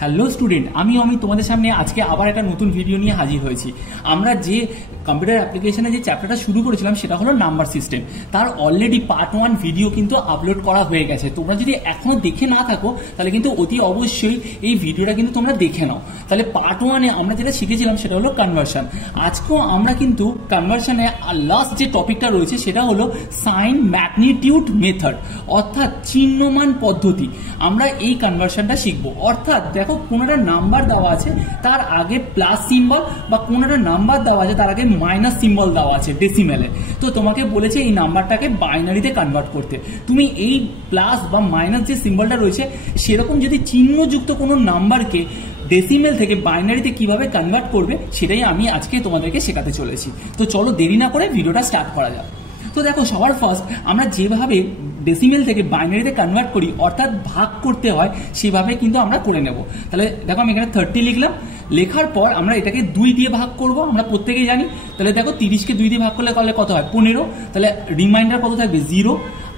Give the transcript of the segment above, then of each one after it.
Hello student, আমি অমিত তোমাদের সামনে আজকে আবার একটা নতুন ভিডিও নিয়ে হাজির হয়েছি। আমরা যে কম্পিউটার অ্যাপ্লিকেশনে যে চ্যাপ্টারটা শুরু করেছিলাম সেটা হলো নাম্বার সিস্টেম। তার অলরেডি পার্ট 1 ভিডিও কিন্তু আপলোড করা হয়ে গেছে। তোমরা যদি এখনো দেখে না থাকো তাহলে কিন্তু অতি অবশ্যই এই ভিডিওটা কিন্তু তোমরা দেখে নাও। তাহলে পার্ট 1-এ আমরা যেটা শিখেছিলাম সেটা হলো কনভার্সন। আজকেও আমরা কিন্তু কনভার্সনে লাস্ট যে টপিকটা রয়েছে সেটা হলো সাইন ম্যাগনিটিউড মেথড, অর্থাৎ চিহ্নমান পদ্ধতি। আমরা এই কনভার্সনটা শিখবো। অর্থাৎ দেখো, কোনো একটা নাম্বার দেওয়া আছে তার আগে প্লাস সিম্বল, বা কোনো একটা নাম্বার দেওয়া আছে তার আগে মাইনাস সিম্বল দেওয়া আছে ডেসিমেলে। তো তোমাকে বলেছে এই নাম্বারটাকে বাইনারিতে কনভার্ট করতে। তুমি এই প্লাস বা মাইনাস যে সিম্বলটা রয়েছে সেরকম যদি চিহ্নযুক্ত কোনো নাম্বারকে ডেসিমেল থেকে বাইনারিতে কিভাবে কনভার্ট করবে সেটাই আমি আজকে তোমাদেরকে শেখাতে চলেছি। তো চলো দেরি না করে ভিডিওটা স্টার্ট করা যাক। তো দেখো, সবার ফার্স্ট আমরা যেভাবে ডেসিমেল থেকে বাইনারিতে কনভার্ট করি, অর্থাৎ ভাগ করতে হয়, সেভাবে কিন্তু আমরা করে নেব। তাহলে দেখো, আমি এখানে 30 লিখলাম। লেখার পর আমরা এটাকে 2 দিয়ে ভাগ করব, আমরা প্রত্যেকেই জানি। তাহলে দেখো, 30কে 2 দিয়ে ভাগ করলে কত হয়? 15। তাহলে রিমাইন্ডার কত থাকবে? 0।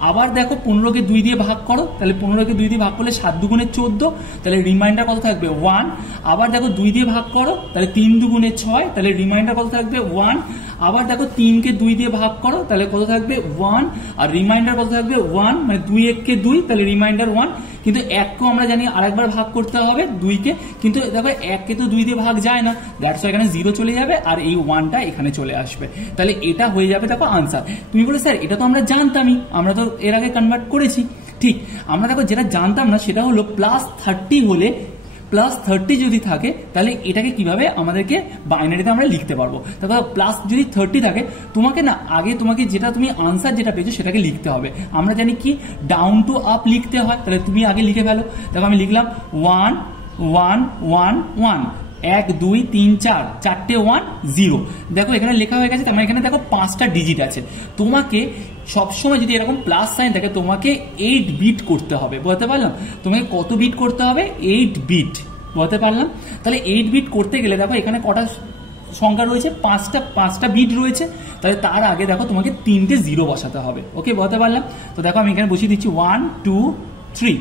আবার দেখো, 15কে 2 দিয়ে ভাগ করো, তাহলে 15কে 2 দিয়ে ভাগ করলে 7 দুগুণে 14, তাহলে রিমাইন্ডার কত থাকবে? 1। আবার দেখো 2 দিয়ে ভাগ করো, তাহলে 3 দুগুণে 6, তাহলে রিমাইন্ডার কত থাকবে? 1। আবার দেখো 3কে 2 দিয়ে ভাগ করো, তাহলে কত থাকবে? 1। আর রিমাইন্ডার কত থাকবে? 1, মানে 2 1কে 2, তাহলে রিমাইন্ডার 1। কিন্তু 1কেও আমরা জানি আরেকবার ভাগ করতে হবে 2কে, কিন্তু দেখো 1কে তো 2 দিয়ে ভাগ যায় না, দ্যাটস এখানে 0 চলে যাবে আর এই 1টা এখানে চলে আসবে। তাহলে এটা হয়ে যাবে দেখো আনসার। তুমি বলে স্যার এটা তো আমরা জানতামই, আমরা তো এর আগে কনভার্ট করেছি। ঠিক, আমরা দেখো যেটা জানতাম না সেটা হলো +30 হলে, +30 যদি থাকে তাহলে এটাকে কিভাবে আমাদেরকে বাইনারিতে আমরা লিখতে পারবো। দেখো, প্লাস যদি 30 থাকে, তোমাকে না আগে তোমাকে যেটা তুমি আনসার যেটা পেয়েছো সেটাকে লিখতে হবে। আমরা জানি কি ডাউন টু আপ লিখতে হয়, তাহলে তুমি আগে লিখে ফেলো। দেখো, আমি লিখলাম 1 1 1 1, 1 2 3 4, 4টে 1 0। দেখো এখানে লেখা হয়ে গেছে। তার এখানে দেখো 5টা ডিজিট আছে। তোমাকে সবসময় যদি এরকম প্লাস সাইন থাকে তোমাকে 8 বিট করতে হবে। বলতে পারলাম? তোমাকে কত বিট করতে হবে? 8 বিট। বলতে পারলাম? তাহলে 8 বিট করতে গেলে দেখো এখানে কটা সংখ্যা রয়েছে? 5টা বিট রয়েছে। তাহলে তার আগে দেখো তোমাকে 3টে 0 বসাতে হবে। ওকে, বলতে পারলাম? তো দেখো আমি এখানে বসিয়ে দিচ্ছি 1 2 3।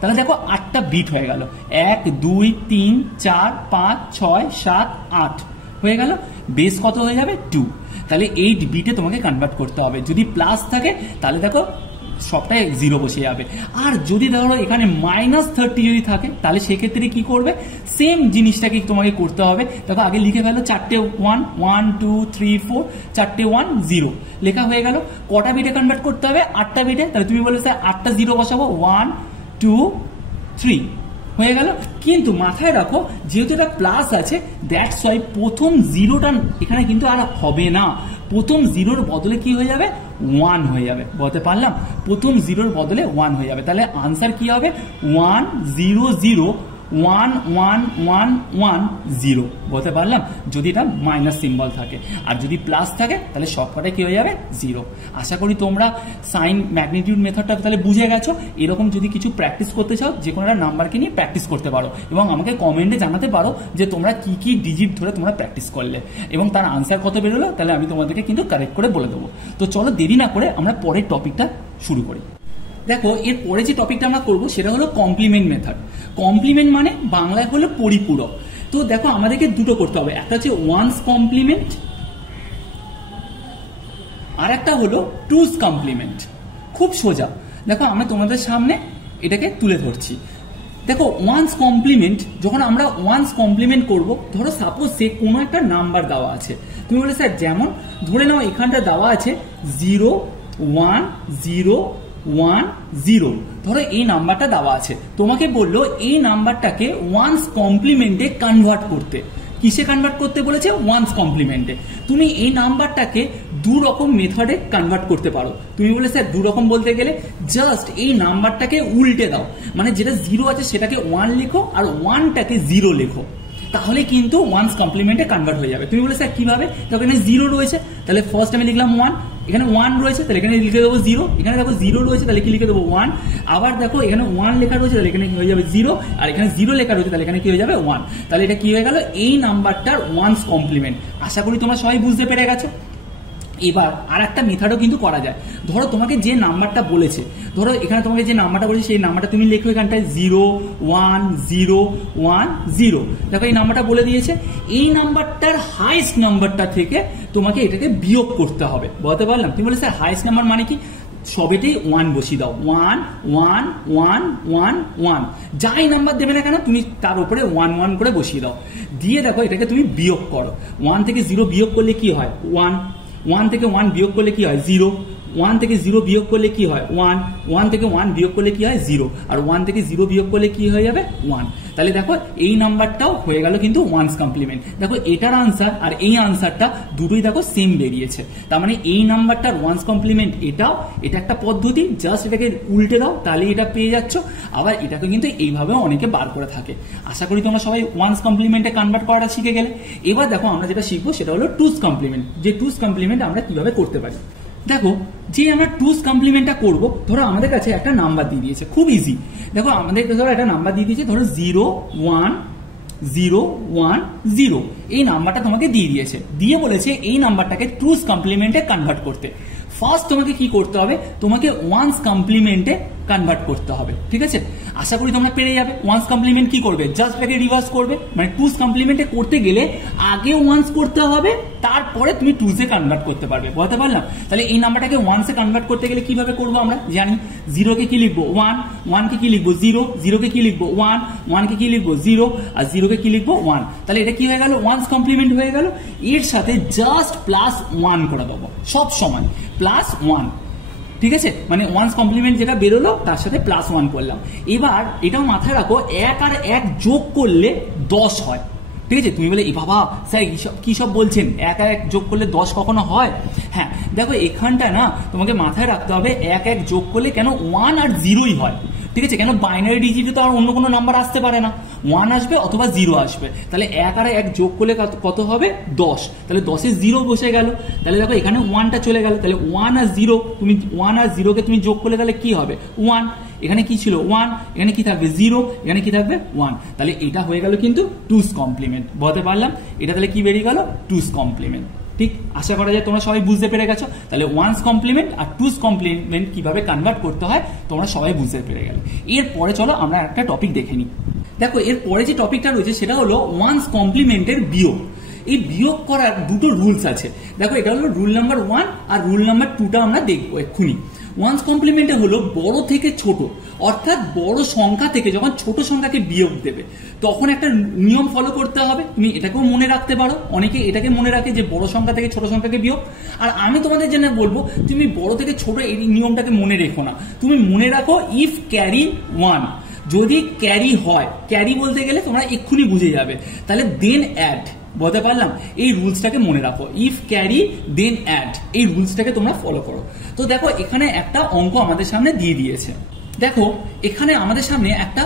তাহলে দেখো 8টা বিট হয়ে গেল। 1 2 3 4 5 6 7 8 হয়ে গেল। বেস কত হয়ে যাবে? 2। তাহলে 8 বিটে তোমাকে কনভার্ট করতে হবে। যদি প্লাস থাকে তাহলে দেখো সবটাই 0 বসে যাবে। আর যদি ধরো এখানে -30 যদি থাকে তাহলে সেক্ষেত্রে কি করবে? সেম জিনিসটাকে তোমাকে করতে হবে। দেখো আগে লিখে ফেলো 4টে 1 1 2 3 4, 4টে 1 0 লেখা হয়ে গেল। কটা বিটে কনভার্ট করতে হবে? 8টা বিটে। তাহলে তুমি বলে স্যার 8টা 0 বসাবো, 1 2 3 হয়ে গেল। কিন্তু মাথায় রাখো, যেহেতু এটা প্লাস আছে, দ্যাটস ওয়াই প্রথম 0টা এখানে কিন্তু আর হবে না। প্রথম 0-র বদলে কি হয়ে যাবে? 1 হয়ে যাবে। বলতে পারলাম? প্রথম 0-র বদলে 1 হয়ে যাবে। তাহলে আনসার কি হবে? 1 0 0 1 1 1 1 0। বলতে পারলাম? যদি এটা মাইনাস সিম্বল থাকে, আর যদি প্লাস থাকে তাহলে সবকটাই কি হয়ে যাবে? 0। আশা করি তোমরা সাইন ম্যাগনিটিউড মেথডটা তাহলে বুঝে গেছো। এরকম যদি কিছু প্র্যাকটিস করতে চাও, যে কোনো একটা নাম্বারকে নিয়ে প্র্যাকটিস করতে পারো এবং আমাকে কমেন্টে জানাতে পারো যে তোমরা কি কি ডিজিট ধরে তোমরা প্র্যাকটিস করলে এবং তার আনসার কত বেরোলো। তাহলে আমি তোমাদেরকে কিন্তু কারেক্ট করে বলে দেবো। তো চলো দেরি না করে আমরা পরের টপিকটা শুরু করি। দেখো, এর পরে যে টপিকটা আমরা করবো সেটা হলো কমপ্লিমেন্ট মেথড। কমপ্লিমেন্ট মানে বাংলায় হলো পরিপূরক। তো দেখো আমাদেরকে দুটো করতে হবে, একটা হচ্ছে ওয়ান্স কমপ্লিমেন্ট, আর একটা হলো টুস কমপ্লিমেন্ট। খুব সোজা। দেখো আমি তোমাদের সামনে এটাকে তুলে ধরছি। দেখো, ওয়ান্স কমপ্লিমেন্ট, যখন আমরা ওয়ান্স কমপ্লিমেন্ট করব, ধরো সাপোজ সে কোনো একটা নাম্বার দেওয়া আছে। তুমি বলে স্যার যেমন ধরে নাও এখানটা দেওয়া আছে 0 1 0 1 0। ধরো এই নাম্বারটা দেওয়া আছে, তোমাকে বললো এই নাম্বারটাকে ওয়ান্স কমপ্লিমেন্টে কনভার্ট করতে। কিসে কনভার্ট করতে বলেছে? ওয়ান্স কমপ্লিমেন্টে। তুমি এই নাম্বারটাকে 2 রকম মেথডে কনভার্ট করতে পারো। তুমি বলে স্যার 2 রকম বলতে গেলে জাস্ট এই নাম্বারটাকে উল্টে দাও, মানে যেটা 0 আছে সেটাকে 1 লেখো আর 1টাকে 0 লেখো, তাহলে কিন্তু ওয়ান্স কমপ্লিমেন্টে কনভার্ট হয়ে যাবে। তুমি বলে স্যার কিভাবে? তখন এখানে 0 রয়েছে, তাহলে ফার্স্ট আমি লিখলাম 1, এখানে 1 রয়েছে তাহলে এখানে লিখে দেবো 0, এখানে দেখো 0 রয়েছে তাহলে কি লিখে দেবো 1, আবার দেখো এখানে 1 লেখা রয়েছে তাহলে এখানে কি হয়ে যাবে 0, আর এখানে 0 লেখা রয়েছে তাহলে এখানে কি হয়ে যাবে 1। তাহলে এটা কি হয়ে গেল? এই নাম্বারটার ওয়ান্স কমপ্লিমেন্ট। আশা করি তোমরা সবাই বুঝতে পেরে গেছো। এবার আর একটা মেথডও কিন্তু করা যায়। ধরো তোমাকে যে নাম্বারটা বলেছে, ধরো এখানে তোমাকে যে নাম্বারটা বলেছে সেই নাম্বারটা তুমি লেখো এখানটায় 01010। দেখো এই নাম্বারটা বলে দিয়েছে, এই নাম্বারটার হাইস্ট নাম্বারটা থেকে তোমাকে এটাকে বিয়োগ করতে হবে। বলতে পারলাম? তুমি বলে স্যার হাইস্ট নাম্বার মানে কি? সবেতেই 1 বসিয়ে দাও, 1 1 1 1 1, যাই নাম্বার দেবে না কেন তুমি তার উপরে 1 1 করে বসিয়ে দাও। দিয়ে দেখো এটাকে তুমি বিয়োগ করো। 1 থেকে 0 বিয়োগ করলে কি হয়? 1। 1 থেকে 1 বিয়োগ করলে কি হয়? 0। 1 থেকে 0 বিয়োগ করলে কি হয়? 1। 1 থেকে 1 বিয়োগ করলে কি হয়? 0। আর 1 থেকে 0 বিয়োগ করলে কি হয়ে যাবে? 1। তাহলে দেখো এই নাম্বারটাও হয়ে গেল কিন্তু ওয়ান্স কমপ্লিমেন্ট। দেখো এটার আনসার আর এই আনসারটা দুটোই দেখো সেম বেরিয়েছে। তার মানে এই নাম্বারটার ওয়ান্স কমপ্লিমেন্ট এটাও, এটা একটা পদ্ধতি, জাস্ট এটাকে উল্টে দাও তাহলে এটা পেয়ে যাচ্ছ। আবার এটাকে কিন্তু এইভাবেও অনেকে বার করে থাকে। আশা করি তোমরা সবাই ওয়ান্স কমপ্লিমেন্টে কনভার্ট করাটা শিখে গেলে। এবার দেখো আমরা যেটা শিখবো সেটা হলো টুস কমপ্লিমেন্ট। যে টুস কমপ্লিমেন্ট আমরা কিভাবে করতে পারি। দেখো যে আমরা টুস কমপ্লিমেন্টটা করবো, ধরো আমাদের কাছে একটা নাম্বার দিয়ে দিয়েছে, খুব ইজি। দেখো আমাদের ধরো একটা নাম্বার দিয়ে দিয়েছে, ধরো 01010, এই নাম্বারটা তোমাকে দিয়ে দিয়েছে, দিয়ে বলেছে এই নাম্বারটাকে টুস কমপ্লিমেন্টে কনভার্ট করতে। ফার্স্ট তোমাকে কি করতে হবে? তোমাকে ওয়ান্স কমপ্লিমেন্টে কনভার্ট করতে হবে। ঠিক আছে, আশা করি তোমরা পেরে যাবে। ওয়ান্স কমপ্লিমেন্ট কি করবে? জাস্ট এটাকে রিভার্স করবে। মানে টুস কমপ্লিমেন্টে করতে গেলে আগে ওয়ান্স করতে হবে, তারপরে তুমি টুসে কনভার্ট করতে পারবে। বলতে পারলাম? তাহলে এই নাম্বারটাকে ওয়ান্সে কনভার্ট করতে গেলে কিভাবে করবো আমরা জানি। 0 কে কি লিখবো? 1, 1 কে কি লিখবো? 0, 0 কে কি লিখবো? 1, 1 কে কি লিখবো? 0, আর 0 কে কি লিখবো? 1। তাহলে এটা কি হয়ে গেল? ওয়ান্স কমপ্লিমেন্ট হয়ে গেল। এর সাথে জাস্ট +1 করে দেবো, সব সমান +1। ঠিক আছে, মানে ওয়ান্স কমপ্লিমেন্ট যেটা বেরোলো তার সাথে +1 করলাম। এবার এটাও মাথায় রাখো, 1 আর 1 যোগ করলে 10 হয়। ঠিক আছে, তুমি বলে এ বাবা স্যার কি সব বলছেন, 1 আর 1 যোগ করলে 10 কখনো হয়? হ্যাঁ দেখো এখানটা না তোমাকে মাথায় রাখতে হবে, 1 1 যোগ করলে কেন 1 আর 0ই হয়। ঠিক আছে, কেন বাইনারি ডিজিটে তো আর অন্য কোনো নাম্বার আসতে পারে না, 1 আসবে অথবা 0 আসবে। তাহলে 1 আর 1 যোগ করলে কত হবে? 10। তাহলে 10-এ 0 বসে গেল। তাহলে দেখো এখানে 1টা চলে গেল। তাহলে 1 আর 0, তুমি 1 আর 0কে তুমি যোগ করলে তাহলে কি হবে? 1। এখানে কি ছিল? 1। এখানে কি থাকবে? 0। এখানে কি থাকবে? 1। তাহলে এটা হয়ে গেল কিন্তু টুস কমপ্লিমেন্ট। বলতে পারলাম? এটা তাহলে কি বেরিয়ে গেল? টুস কমপ্লিমেন্ট। ঠিক, আশা করা যায় তোমরা সবাই বুঝতে পেরে গেছো। তাহলে ওয়ান্স কমপ্লিমেন্ট আর টুস কমপ্লিমেন্ট কিভাবে কনভার্ট করতে হয় তোমরা সবাই বুঝতে পেরে গেলে। এরপরে চলো আমরা একটা টপিক দেখে নিই। দেখো এরপরে যে টপিকটা রয়েছে সেটা হলো ওয়ান্স কমপ্লিমেন্টের বিয়োগ। এই বিয়োগ করার দুটো রুলস আছে। দেখো এটা হলো রুল নাম্বার 1 আর রুল নাম্বার 2টা আমরা দেখবো এক্ষুনি। ওয়ান্স কমপ্লিমেন্টে হলো বড় থেকে ছোট, অর্থাৎ বড় সংখ্যা থেকে যখন ছোট সংখ্যাকে বিয়োগ দেবে তখন একটা নিয়ম ফলো করতে হবে। তুমি এটাকেও মনে রাখতে পারো, অনেকে এটাকে মনে রাখে যে বড় সংখ্যা থেকে ছোট সংখ্যাকে বিয়োগ। আর আমি তোমাদের জন্য বলবো তুমি বড় থেকে ছোট এই নিয়মটাকে মনে রেখো না, তুমি মনে রাখো ইফ ক্যারি 1, যদি ক্যারি হয়, ক্যারি বলতে গেলে তোমরা এক্ষুনি বুঝে যাবে, তাহলে দেন অ্যাড। বলতে পারলাম? এই রুলসটাকে মনে রাখো, ইফ ক্যারি দেন অ্যাড, এই রুলসটাকে তোমরা ফলো করো। তো দেখো এখানে একটা অঙ্ক আমাদের সামনে দিয়ে দিয়েছে। দেখো এখানে আমাদের সামনে একটা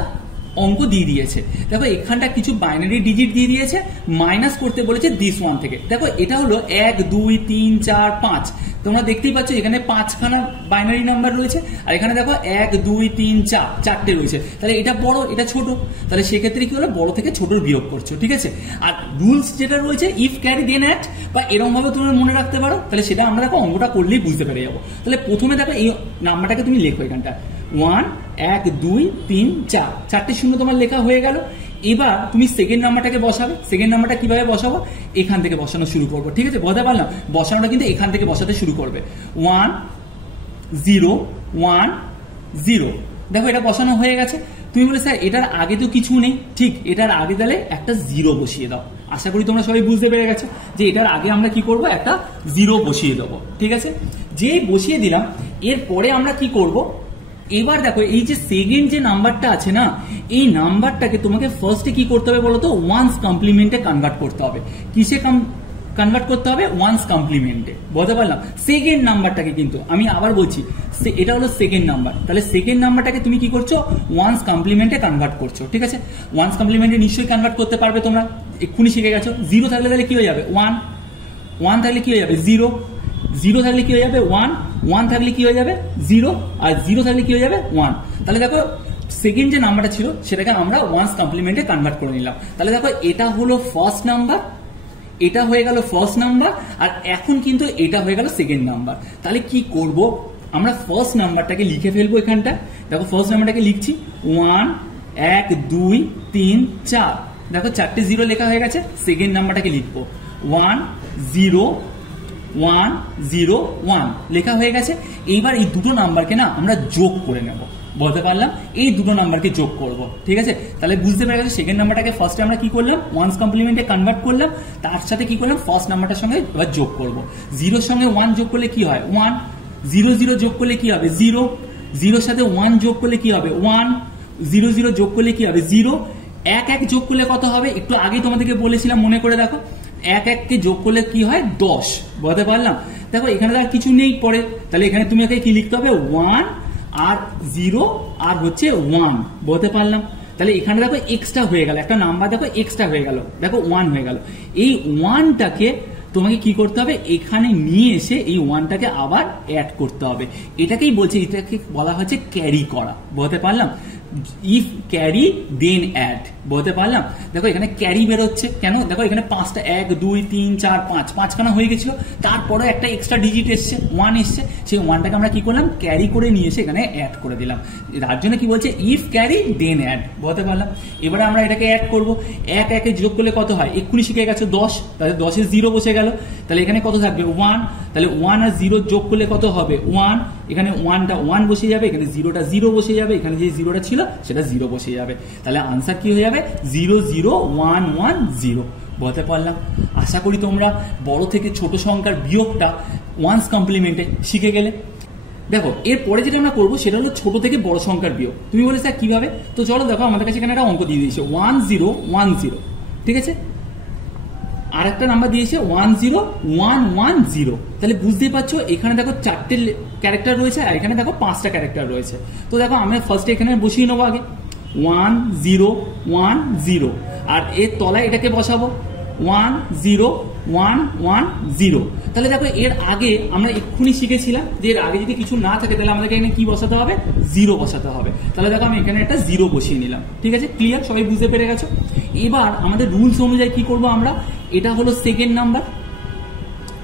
অঙ্ক দিয়ে দিয়েছে। দেখো এখানটা কিছু বাইনারি ডিজিট দিয়ে দিয়েছে, মাইনাস করতে বলেছে দিস ওয়ান থেকে। দেখো এটা হলো 1 2 3 4 5, তোমরা দেখতেই পাচ্ছ এখানে 5খানা বাইনারি নাম্বার রয়েছে, আর এখানে দেখো 1 2 3 4 চারটে রয়েছে। তাহলে এটা বড় এটা ছোট, তাহলে সেক্ষেত্রে কি হলো? বড় থেকে ছোট বিয়োগ করছো। ঠিক আছে, আর রুলস যেটা রয়েছে ইফ ক্যারি দেন অ্যাট, বা এরকম ভাবে তোমরা মনে রাখতে পারো, তাহলে সেটা আমরা দেখো অঙ্কটা করলেই বুঝতে পেরে যাবো। তাহলে প্রথমে দেখো এই নাম্বারটাকে তুমি লেখো, এখানটা 1 1 2 3 4, চারটে শূন্য তোমার লেখা হয়ে গেল। এবার তুমি সেকেন্ড নাম্বারটাকে বসাবে। সেকেন্ড নাম্বারটা কিভাবে বসাবো? এখান থেকে বসানো শুরু করবো। ঠিক আছে, বলতে পারলাম? বসানোটা কিন্তু এখান থেকে বসাতে শুরু করবে। 1 0 1 0, দেখো এটা বসানো হয়ে গেছে। তুমি বলে স্যার এটার আগে তো কিছু নেই, ঠিক, এটার আগে তাহলে একটা 0 বসিয়ে দাও। আশা করি তোমরা সবাই বুঝতে পেরে গেছো যে এটার আগে আমরা কি করব? একটা 0 বসিয়ে দেবো। ঠিক আছে, যে বসিয়ে দিলাম, এরপরে আমরা কি করব? এবার দেখো এই যে সেকেন্ড যে নাম্বারটা আছে না, এই নাম্বারটাকে তোমাকে ফার্স্টে কি করতে হবে বলতো? ওয়ান্স কমপ্লিমেন্টে কনভার্ট করতে হবে। কিসে কনভার্ট করতে হবে? ওয়ান্স কমপ্লিমেন্টে। বলতে পারলাম? সেকেন্ড নাম্বারটাকে, কিন্তু আমি আবার বলছি এটা হলো সেকেন্ড নাম্বার, তাহলে সেকেন্ড নাম্বারটাকে তুমি কি করছো? ওয়ান্স কমপ্লিমেন্টে কনভার্ট করছো। ঠিক আছে, ওয়ান্স কমপ্লিমেন্টে নিশ্চয়ই কনভার্ট করতে পারবে তোমরা, এক্ষুনি শিখে গেছো। 0 থাকলে তাহলে কি হয়ে যাবে? 1, 1 থাকলে কি হয়ে যাবে? 0, 0 থাকলে কি হয়ে যাবে? 1, 1 থাকলে কি হয়ে যাবে? 0, আর 0 থাকলে কি হয়ে যাবে? 1। তাহলে দেখো সেকেন্ড যে নাম্বারটা ছিল সেটাকে আমরা ওয়ান্স কমপ্লিমেন্টে কনভার্ট করে নিলাম। তাহলে দেখো এটা হলো ফার্স্ট নাম্বার, এটা হয়ে গেল ফার্স্ট নাম্বার, আর এখন কিন্তু এটা হয়ে গেল সেকেন্ড নাম্বার। তাহলে কি করব, আমরা ফার্স্ট নাম্বারটাকে লিখে ফেলবো এখানটা। দেখো ফার্স্ট নাম্বারটাকে লিখছি 1 1 2 3 4, দেখো 4টে 0 লেখা হয়ে গেছে। সেকেন্ড নাম্বারটাকে লিখবো 1 0 1 0 1 লেখা হয়ে গেছে। এইবার এই দুটো নাম্বারকে না আমরা যোগ করে নেব, বলতে পারলাম এই দুটো নাম্বারকে যোগ করব, ঠিক আছে। তাহলে বুঝতে পেরে গেছে সেকেন্ড নাম্বারটাকে ফার্স্টে আমরা কি করলাম, ওয়ান্স কমপ্লিমেন্টে কনভার্ট করলাম, তার সাথে কি করলাম, ফার্স্ট নাম্বারটার সঙ্গে এবার যোগ করব। 0 সঙ্গে 1 যোগ করলে কি হয় 1, 0 0 যোগ করলে কি হবে 0, 0 সাথে 1 যোগ করলে কি হবে 1, 0 0 যোগ করলে কি হবে 0, 1 1 যোগ করলে কত হবে, একটু আগে তোমাদেরকে বলেছিলাম মনে করে দেখো, 1 1 কে যোগ করলে কি হয় 10, বলতে পারলাম। দেখো এখানে আর কিছু নেই পরে, তাহলে এখানে তুমি কি লিখতে হবে 1 আর 0 আর হচ্ছে 1, বলতে পারলাম। তাহলে এখানে দেখো এক্সট্রা হয়ে গেল, একটা নাম্বার দেখো এক্সট্রা হয়ে গেল, দেখো 1 হয়ে গেল। এই 1টাকে তোমাকে কি করতে হবে, এখানে নিয়ে এসে এই 1টাকে আবার অ্যাড করতে হবে। এটাকেই বলছে, এটাকে বলা হচ্ছে ক্যারি করা, বলতে পারলাম। ইফ ক্যারি দেন অ্যাড, বলতে পারলাম। দেখো এখানে ক্যারি বেরোচ্ছে কেন, দেখো এখানে 5টা 1 2 3 4 5 5খানা হয়ে গেছিল, তারপরে একটা এক্সট্রা ডিজিট এসছে 1 এসছে, সেই 1টাকে আমরা কি করলাম ক্যারি করে নিয়ে এসে এখানে অ্যাড করে দিলাম। তার জন্য কি বলছে ইফ ক্যারি দেন অ্যাড, বলতে পারলাম। এবারে আমরা এটাকে অ্যাড করবো, 1 1 যোগ করলে কত হয়, এক্ষুনি শিখে গেছো 10, তাহলে 10 0 বসে গেল। তাহলে এখানে কত থাকবে 1, তাহলে 1 আর 0 যোগ করলে কত হবে 1, এখানে 1টা 1 বসে যাবে, এখানে 0টা 0 বসে যাবে, এখানে যে 0টা ছিল সেটা 0 বসে যাবে। তাহলে আনসার কি হয়ে যাবে 0 0 1 1 0, বলতে পারলাম। আশা করি তোমরা বড় থেকে ছোট সংখ্যার বিয়োগটা ওয়ান্স কমপ্লিমেন্টে শিখে গেলে। দেখো এরপরে যেটা আমরা করবো সেটা হলো ছোট থেকে বড় সংখ্যার বিয়োগ। তুমি বলে স্যার কিভাবে, তো চলো দেখো আমাদের কাছে এখানে একটা অঙ্ক দিয়ে দিয়েছে 1 0 1 0, ঠিক আছে। আর একটা নাম্বার দিয়েছে 1 0 1 1 0। তাহলে বুঝতেই পারছো এখানে দেখো 4টে ক্যারেক্টার রয়েছে আর এখানে দেখো 5টা ক্যারেক্টার রয়েছে। তো দেখো আমরা ফার্স্টে এখানে বসিয়ে নেবো আগে 1 0 1 0, আর এর তলায় এটাকে বসাবো 1 0 1 1 0। তাহলে দেখো এর আগে আমরা এক্ষুনি শিখেছিলাম যে এর আগে যদি কিছু না থাকে তাহলে আমাদেরকে এখানে কি বসাতে হবে 0 বসাতে হবে। তাহলে দেখো আমি এখানে একটা 0 বসিয়ে নিলাম, ঠিক আছে, ক্লিয়ার, সবাই বুঝতে পেরে গেছো। এবার আমাদের রুলস অনুযায়ী কি করব আমরা, এটা হলো সেকেন্ড নাম্বার,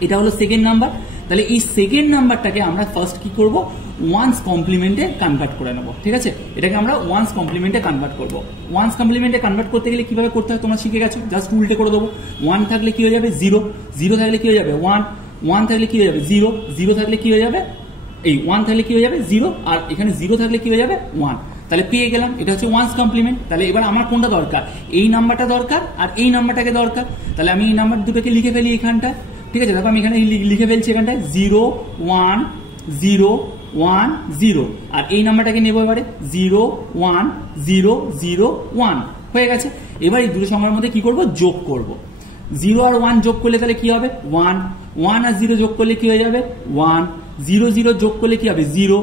এটা হলো সেকেন্ড নাম্বার। তাহলে এই সেকেন্ড নাম্বারটাকে আমরা ফার্স্ট কি করব ওয়ান্স কমপ্লিমেন্টে কনভার্ট করে নেবো, ঠিক আছে। এটাকে আমরা ওয়ান্স কমপ্লিমেন্টে কনভার্ট করব। ওয়ান্স কমপ্লিমেন্টে কনভার্ট করতে গেলে কিভাবে করতে হয় তোমরা শিখে গেছো, জাস্ট উল্টে করে দেবো। 1 থাকলে কি হয়ে যাবে 0, 0 থাকলে কি হয়ে যাবে 1, 1 থাকলে কি হয়ে যাবে 0, 0 থাকলে কি হয়ে যাবে, এই 1 থাকলে কি হয়ে যাবে 0, আর এখানে 0 থাকলে কি হয়ে যাবে 1। তাহলে পেয়ে গেলাম, এটা হচ্ছে ওয়ান্স কমপ্লিমেন্ট। তাহলে এবার আমার কোনটা দরকার, এই নাম্বারটা দরকার আর এই নাম্বারটাকে দরকার। তাহলে আমি এই নাম্বার দুটোকে লিখে ফেলি এখানটা, ঠিক আছে। দেখো আমি এখানে লিখে ফেলছি এখানটায় 0 1 0 1 0, আর এই নাম্বারটাকে নেবো এবারে 0 1 0 0 1, হয়ে গেছে। এবার এই দুটো সংখ্যার মধ্যে কি করব যোগ করব। 0 আর 1 যোগ করলে তাহলে কি হবে 1, 1 আর 0 যোগ করলে কি হয়ে যাবে 1, 0 0 যোগ করলে কি হবে 0,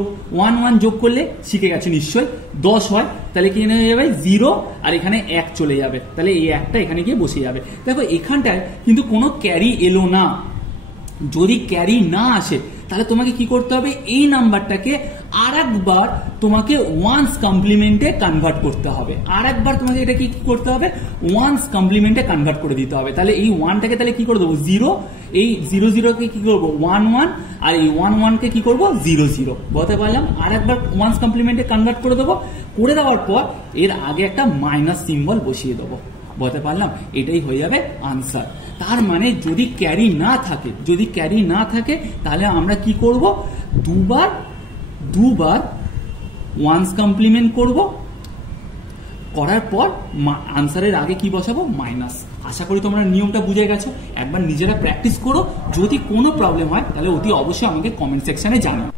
1 1 যোগ করলে শিখে গেছে নিশ্চয়ই 10 হয়। তাহলে কি হয়ে যাবে 0 আর এখানে 1 চলে যাবে, তাহলে এই 1টা এখানে গিয়ে বসে যাবে। দেখো এখানটায় কিন্তু কোনো ক্যারি এলো না। যদি ক্যারি না আসে তাহলে তোমাকে কি করতে হবে, এই নাম্বারটাকে আর একবার তোমাকে ওয়ান্স কমপ্লিমেন্টে কনভার্ট করতে হবে। আর একবার তোমাকে এটা কি করতে হবে ওয়ান্স কমপ্লিমেন্টে কনভার্ট করে দিতে হবে। তাহলে এই 1টাকে তাহলে কি করে দেবো 0, এই 0 0 কে কি করবো 1 1, আর এই 1 1 কে কি করবো 0 0, বলতে পারলাম। আর একবার ওয়ান্স কমপ্লিমেন্টে কনভার্ট করে দেবো, করে দেওয়ার পর এর আগে একটা মাইনাস সিম্বল বসিয়ে দেবো, বলতে পারলাম। এটাই হয়ে যাবে আনসার। তার মানে যদি ক্যারি না থাকে, যদি ক্যারি না থাকে তাহলে আমরা কি করব, দুবার ওয়ান্স কমপ্লিমেন্ট করব, করার পর আনসারের আগে কি বসাবো মাইনাস। আশা করি তোমরা নিয়মটা বুঝে গেছো। একবার নিজেরা প্র্যাকটিস করো, যদি কোনো প্রবলেম হয় তাহলে অতি অবশ্যই আমাকে কমেন্ট সেকশনে জানাও।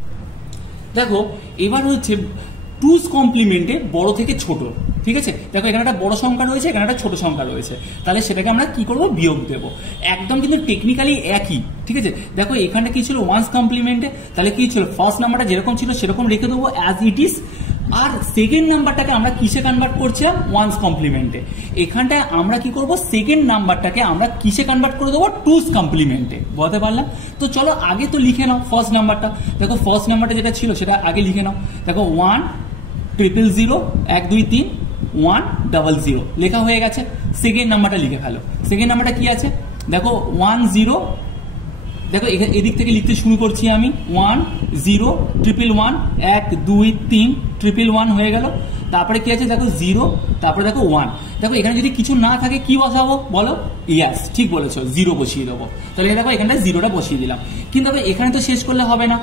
দেখো এবার হচ্ছে টুস কমপ্লিমেন্টে বড় থেকে ছোট, ঠিক আছে। দেখো এখানে একটা বড় সংখ্যা রয়েছে, এখানে একটা ছোট সংখ্যা রয়েছে, তাহলে সেটাকে আমরা কি করব বিয়োগ দেব। একদম কিন্তু টেকনিক্যালি একই, ঠিক আছে। দেখো এখানে কি ছিল ওয়ান্স কমপ্লিমেন্টে, তাহলে কি ছিল ফার্স্ট নাম্বারটা যেরকম ছিল সেরকম রেখে দেবো অ্যাজ ইট ইজ, আর সেকেন্ড নাম্বারটাকে আমরা কিসে কনভার্ট করছিলাম ওয়ান্স কমপ্লিমেন্টে। এখানটায় আমরা কি করব সেকেন্ড নাম্বারটাকে আমরা কিসে কনভার্ট করে দেবো টুস কমপ্লিমেন্টে, বলতে পারলাম। তো চলো আগে তো লিখে নাও ফার্স্ট নাম্বারটা। দেখো ফার্স্ট নাম্বারটা যেটা ছিল সেটা আগে লিখে নাও। দেখো 1 0 0 1 2 3 1 0 0 লেখা হয়ে গেছে। সেকেন্ড নাম্বারটা লিখে ফেলো। সেকেন্ড নাম্বারটা কি আছে দেখো 1 0, দেখো এদিক থেকে লিখতে শুরু করছি আমি 1 0 1 1 1 2 3 1 1 হয়ে গেল। তারপরে কি আছে দেখো 0, তারপরে দেখো 1। দেখো এখানে যদি কিছু না থাকে কি বসাবো বলো? ইয়াস, ঠিক বলেছো, 0 বসিয়ে দেবো। তাহলে দেখো এখানটা 0টা বসিয়ে দিলাম। কিন্তু এখানে তো শেষ করলে হবে না,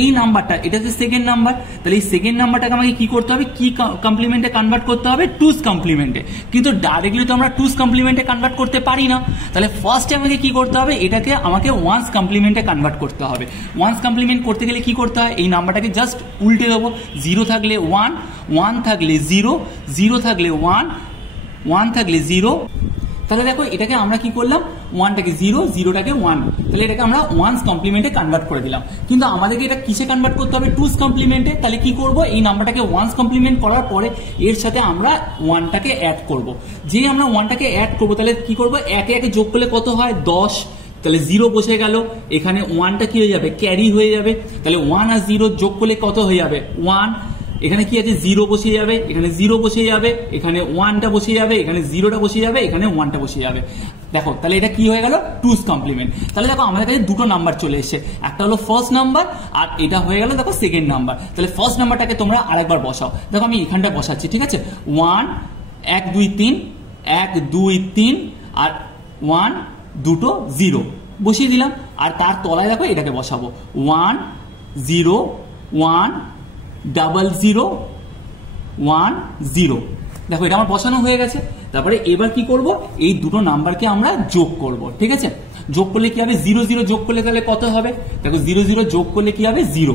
এই নাম্বারটা এটা হচ্ছে সেকেন্ড নাম্বার, তাহলে এই সেকেন্ড নাম্বারটাকে আমাকে কি করতে হবে, কি কমপ্লিমেন্টে কনভার্ট করতে হবে? টুস কমপ্লিমেন্টে। কিন্তু ডাইরেক্টলি তো আমরা টুস কমপ্লিমেন্টে কনভার্ট করতে পারি না, তাহলে ফার্স্টে আমাকে কি করতে হবে, এটাকে আমাকে ওয়ান্স কমপ্লিমেন্টে কনভার্ট করতে হবে। ওয়ান্স কমপ্লিমেন্ট করতে গেলে কি করতে হয়, এই নাম্বারটাকে জাস্ট উল্টে দেবো। 0 থাকলে 1, 1 থাকলে 0, 0 থাকলে 1, 1 থাকলে 0। তাহলে দেখো এটাকে আমরা কি করলাম, 1টাকে 0, 0টাকে 1, তাহলে এটাকে আমরা ওয়ান্স কমপ্লিমেন্টে কনভার্ট করে দিলাম। কিন্তু আমাদেরকে এটা কিসে কনভার্ট করতে হবে, টুস কমপ্লিমেন্টে। তাহলে কি করব, এই নাম্বারটাকে ওয়ান্স কমপ্লিমেন্ট করার পরে এর সাথে আমরা 1টাকে অ্যাড করব। যে আমরা 1টাকে অ্যাড করব তাহলে কি করব, একে একে যোগ করলে কত হয় 10, তাহলে 0 বসে গেল, এখানে 1টা কি হয়ে যাবে, ক্যারি হয়ে যাবে। তাহলে 1 আর 0 যোগ করলে কত হয়ে যাবে 1, এখানে কি আছে 0 বসে যাবে, এখানে 0 বসে যাবে, এখানে 1টা বসে যাবে, এখানে 0টা বসে যাবে, এখানে 1টা বসে যাবে। দেখো তাহলে এটা কি হয়ে গেল, টুস কমপ্লিমেন্ট। তাহলে দেখো আমাদের কাছে দুটো নাম্বার চলে এসেছে, একটা হলো ফার্স্ট নাম্বার আর এটা হয়ে গেল দেখো সেকেন্ড নাম্বার। তাহলে ফার্স্ট নাম্বারটাকে তোমরা আরেকবার বসাও। দেখো আমি এখানটা বসাচ্ছি, ঠিক আছে, 1 1 2 3 1 2 3 আর 1 2 0 বসিয়ে দিলাম। আর তার তলায় দেখো এটাকে বসাবো 1 0 1 00 1 0। দেখো এটা আমার বসানো হয়ে গেছে। তারপরে এবার কি করব, এই দুটো নাম্বারকে আমরা যোগ করব, ঠিক আছে। যোগ করলে কি হবে, 0 0 যোগ করলে তাহলে কত হবে, দেখো 0 0 যোগ করলে কি হবে 0,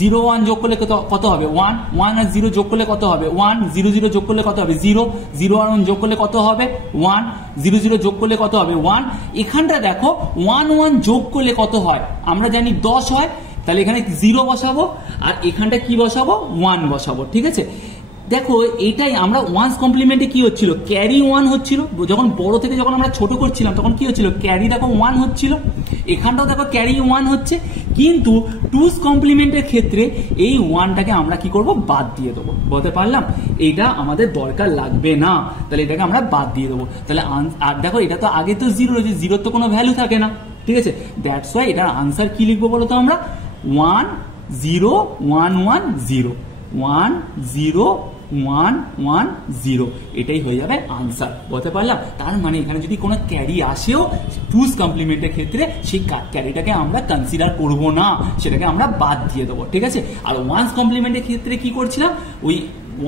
0 1 যোগ করলে কত হবে 1, 1 আর 0 যোগ করলে কত হবে 1, 0 0 যোগ করলে কত হবে 0, 0 আর 1 যোগ করলে কত হবে 1, 0 0 যোগ করলে কত হবে 1। এখানটা দেখো 1 1 যোগ করলে কত হয়, আমরা জানি 10 হয়, তাহলে এখানে 0 বসাবো আর এখানটা কি বসাবো 1 বসাবো, ঠিক আছে। দেখো এইটাই আমরা ওয়ান্স কমপ্লিমেন্টে কি হচ্ছিল, ক্যারি 1 হচ্ছিল। যখন বড় থেকে যখন আমরা ছোট করছিলাম তখন কি হচ্ছিল, ক্যারি দেখো 1 হচ্ছিল, এখানটাও দেখো ক্যারি 1 হচ্ছে। কিন্তু টুস কমপ্লিমেন্টের ক্ষেত্রে এই 1টাকে আমরা কি করব, বাদ দিয়ে দেবো। বলতে পারলাম, এইটা আমাদের দরকার লাগবে না, তাহলে এটাকে আমরা বাদ দিয়ে দেবো। তাহলে আর দেখো এটা তো আগে তো 0 রয়েছে, 0 তো কোনো ভ্যালু থাকে না, ঠিক আছে। দ্যাটস ওয়াই এটার আনসার কি লিখবো বলো তো, আমরা 1 0 1 1 0 1 0 1 1 0, এটাই হয়ে যাবে আনসার। বলতে পারলাম, তার মানে এখানে যদি কোনো ক্যারি আসেও টুস কমপ্লিমেন্টের ক্ষেত্রে সেই ক্যারিটাকে আমরা কনসিডার করব না, সেটাকে আমরা বাদ দিয়ে দেবো, ঠিক আছে। আর ওয়ান্স কমপ্লিমেন্টের ক্ষেত্রে কি করছিলাম, ওই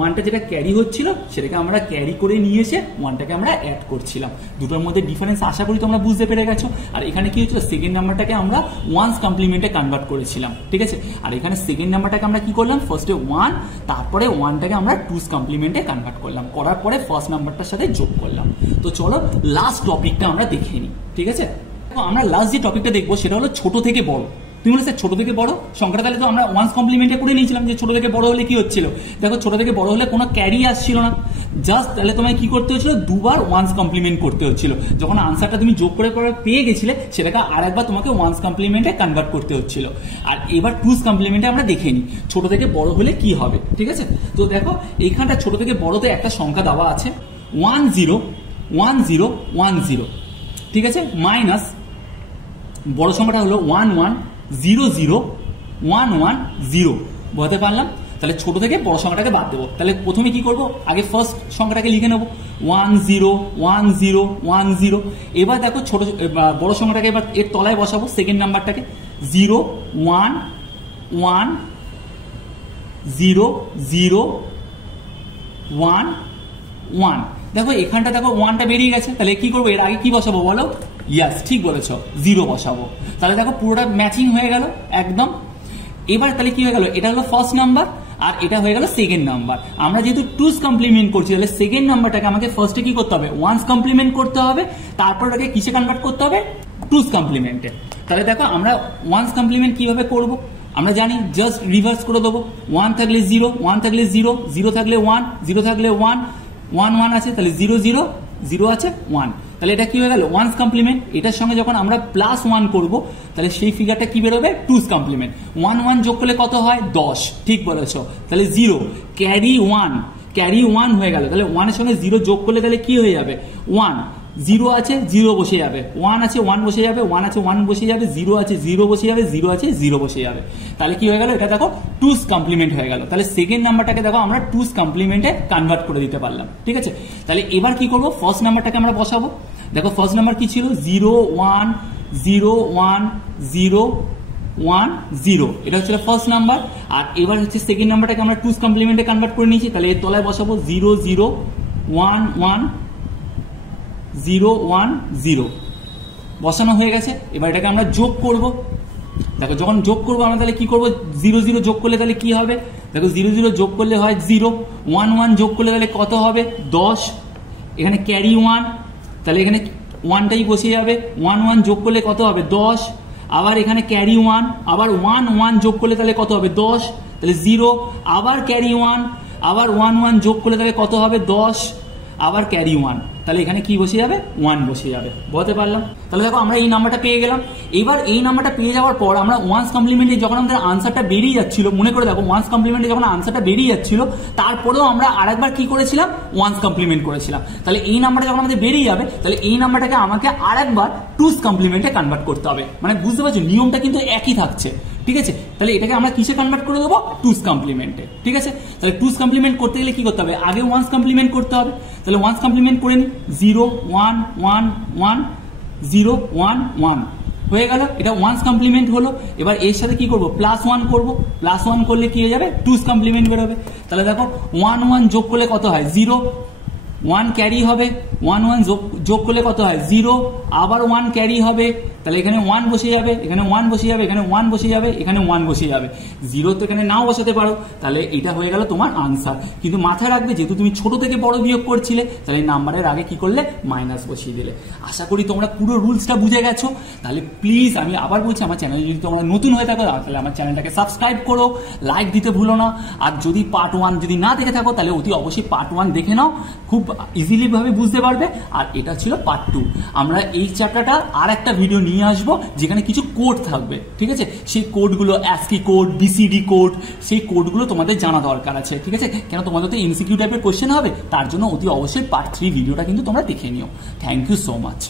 1টা যেটা ক্যারি হচ্ছিল সেটাকে আমরা ক্যারি করে নিয়ে এসে 1টাকে আমরা অ্যাড করছিলাম। দুটোর মধ্যে ডিফারেন্স আশা করি তোমরা বুঝতে পেরে গেছো। আর এখানে কি হচ্ছিল, সেকেন্ড নাম্বারটাকে আমরা ওয়ান্স কমপ্লিমেন্টে কনভার্ট করেছিলাম, ঠিক আছে। আর এখানে সেকেন্ড নাম্বারটাকে আমরা কি করলাম, ফার্স্টে 1, তারপরে 1টাকে আমরা টুস কমপ্লিমেন্টে কনভার্ট করলাম, করার পরে ফার্স্ট নাম্বারটার সাথে যোগ করলাম। তো চলো লাস্ট টপিকটা আমরা দেখে নিই, ঠিক আছে। আমরা লাস্ট যে টপিকটা দেখবো সেটা হলো ছোট থেকে বড়। তুমি বলে স্যার ছোট থেকে বড় সংখ্যাটা, তাহলে তো আমরা ওয়ান্স কমপ্লিমেন্টে করে নিয়েছিলাম যে ছোট থেকে বড় হলে কি হচ্ছিল। দেখো ছোট থেকে বড় হলে কোনো ক্যারি আসছিল না, জাস্ট তাহলে তোমায় কি করতে হচ্ছিল, দুবার ওয়ান্স কমপ্লিমেন্ট করতে হচ্ছিল। যখন আনসারটা তুমি যোগ করে পেয়ে গেছিলে সেটাকে আরেকবার তোমাকে ওয়ান্স কমপ্লিমেন্টে কনভার্ট করতে হচ্ছিল। আর এবার টুস কমপ্লিমেন্টে আমরা দেখে নিই ছোট থেকে বড় হলে কি হবে, ঠিক আছে। তো দেখো এইখানটা ছোট থেকে বড়তে একটা সংখ্যা দেওয়া আছে 1 0 1 0 1 0, ঠিক আছে, মাইনাস বড় সংখ্যাটা হলো 1 1 0 0 1 1 0। বলতে পারলাম, তাহলে ছোট থেকে বড় সংখ্যাটাকে বাদ দেবো। তাহলে প্রথমে কি করব, আগে ফার্স্ট সংখ্যাটাকে লিখে নেবো 1 0 1 0 1 0। এবার দেখো ছোট বড় সংখ্যাটাকে এবার এর তলায় বসাবো, সেকেন্ড নাম্বারটাকে 0 1 1 0 0 1 1। দেখো এখানটা দেখো 1টা বেরিয়ে গেছে, তাহলে কি করবো, এর আগে কি বসাবো বলো, ইয়াস ঠিক বলেছো 0 বসাবো। তাহলে দেখো পুরোটা ম্যাচিং হয়ে গেল একদম। এবার তাহলে কি হয়ে গেল, এটা হলো ফার্স্ট নাম্বার আর এটা হয়ে গেল সেকেন্ড নাম্বার। আমরা যেহেতু টুস কমপ্লিমেন্ট করছি তাহলে সেকেন্ড নাম্বারটাকে আমাকে ফার্স্টে কি করতে হবে, ওয়ান্স কমপ্লিমেন্ট করতে হবে, তারপর ওটাকে কিসে কনভার্ট করতে হবে, টুস কমপ্লিমেন্টে। তাহলে দেখো আমরা ওয়ান্স কমপ্লিমেন্ট কিভাবে করব, আমরা জানি জাস্ট রিভার্স করে দেবো। 1 থাকলে 0 1 থাকলে 0 0 থাকলে 1 0 থাকলে 1 1 1 আছে, তাহলে 0 0 0 আছে 1। তাহলে এটা কি হয়ে গেল ওয়ান্স কমপ্লিমেন্ট। এটার সঙ্গে যখন আমরা প্লাস 1 করব তাহলে সেই ফিগারটা কি বেরোবে, টুস কমপ্লিমেন্ট। 1 1 যোগ করলে কত হয় 10, ঠিক বলেছো। তাহলে 0 ক্যারি 1 হয়ে গেল, তাহলে 1 এর সঙ্গে 0 যোগ করলে তাহলে কি হয়ে যাবে 1, জিরো আছে জিরো বসে যাবে, ওয়ান আছে ওয়ান বসে যাবে, ওয়ান আছে ওয়ান বসে যাবে, জিরো আছে জিরো বসে যাবে, জিরো আছে জিরো বসে যাবে। তাহলে কি হয়ে গেল, এটা দেখো টুস কমপ্লিমেন্ট হয়ে গেল। তাহলে সেকেন্ড নাম্বারটাকে দেখো আমরা টুস কমপ্লিমেন্টে কনভার্ট করে দিতে পারলাম। ঠিক আছে, তাহলে এবার কি করবো, ফার্স্ট নাম্বারটাকে আমরা বসাবো। দেখো ফার্স্ট নাম্বার কি ছিল, 0 1 0 1 0 1 0, এটা হচ্ছে ফার্স্ট নাম্বার। আর এবার হচ্ছে সেকেন্ড নাম্বারটাকে আমরা টুস কমপ্লিমেন্টে কনভার্ট করে নিয়েছি। তাহলে এর তলায় বসাবো 0 0 1 1 0 1 0, বসানো হয়ে গেছে। এবার এটাকে আমরা যোগ করব। দেখো যখন যোগ করবো আমরা তাহলে কি করবো, 0 0 যোগ করলে তাহলে কি হবে, দেখো 0 0 যোগ করলে হয় 0, 1 1 যোগ করলে তাহলে কত হবে 10, এখানে ক্যারি 1, তাহলে এখানে 1টাই বসে যাবে, 1 1 যোগ করলে কত হবে 10, আবার এখানে ক্যারি 1, আবার 1 1 যোগ করলে তাহলে কত হবে 10, তাহলে 0, আবার ক্যারি 1, আবার 1 1 যোগ করলে তাহলে কত হবে 10, আবার ক্যারি 1, তাহলে এখানে কি বসে যাবে 1 বসে যাবে। বলতে পারলাম। তাহলে দেখো আমরা এই নাম্বারটা পেয়ে গেলাম। এবার এই নাম্বারটা পেয়ে যাওয়ার পর আমরা ওয়ান্স কমপ্লিমেন্টে যখন আমাদের আনসারটা বেরিয়ে যাচ্ছিল, মনে করে দেখো ওয়ান্স কমপ্লিমেন্টে যখন আনসারটা বেরিয়ে যাচ্ছিল তারপরেও আমরা আরেকবার কি করেছিলাম, ওয়ান্স কমপ্লিমেন্ট করেছিলাম। তাহলে এই নাম্বারটা যখন আমাদের বেরিয়ে যাবে তাহলে এই নাম্বারটাকে আমাকে আরেকবার টুস কমপ্লিমেন্টে কনভার্ট করতে হবে। মানে বুঝতে পারছো নিয়মটা কিন্তু একই থাকছে। ঠিক আছে, তাহলে এটাকে আমরা কিসে কনভার্ট করে দেবো, টুস কমপ্লিমেন্টে। ঠিক আছে, তাহলে টুস কমপ্লিমেন্ট করতে গেলে কি করতে হবে, আগে ওয়ান্স কমপ্লিমেন্ট করতে হবে। তাহলে ওয়ান্স কমপ্লিমেন্ট করে নি, 0 1 1 1 0 1 1 হয়ে গেল, এটা ওয়ান্স কমপ্লিমেন্ট হলো। এবার এর সাথে কি করবো, +1 করবো, +1 করলে কি হয়ে যাবে, টুস কমপ্লিমেন্ট বেরোবে। তাহলে দেখো 1 1 যোগ করলে কত হয় 0, 1 ক্যারি হবে, 1 1 যোগ করলে কত হয় 0, আবার 1 ক্যারি হবে, তাহলে এখানে 1 বসে যাবে, এখানে 1 বসে যাবে, এখানে 1 বসে যাবে, এখানে 1 বসে যাবে, 0 তো এখানে নাও বসাতে পারো। তাহলে এটা হয়ে গেল তোমার আনসার। কিন্তু মাথায় রাখবে যেহেতু তুমি ছোট থেকে বড় বিয়োগ করছিলে তাহলে নাম্বারের আগে কি করলে, মাইনাস বসিয়ে দিলে। আশা করি তোমরা পুরো রুলসটা বুঝে গেছো। তাহলে প্লিজ আমি আবার বলছি, আমার চ্যানেলে যদি তোমরা নতুন হয়ে থাকো তাহলে আমার চ্যানেলটাকে সাবস্ক্রাইব করো, লাইক দিতে ভুলো না। আর যদি পার্ট 1 যদি না দেখে থাকো তাহলে অতি অবশ্যই পার্ট 1 দেখে নাও, খুব ইজিলি ভাবে বুঝতে পারবে। আর এটা ছিল পার্ট 2। আমরা এই চ্যাপ্টারটা আর একটা ভিডিও নিয়ে আসবো যেখানে কিছু কোড থাকবে। ঠিক আছে, সেই কোডগুলো অ্যাসকি কোড, বিসিডি কোড, সেই কোডগুলো তোমাদের জানা দরকার আছে। ঠিক আছে, কেন তোমাদের তো এমসিকিউ টাইপের কোশ্চেন হবে, তার জন্য অতি অবশ্যই পার্ট 3 ভিডিওটা কিন্তু তোমরা দেখে নিও। Thank you so much.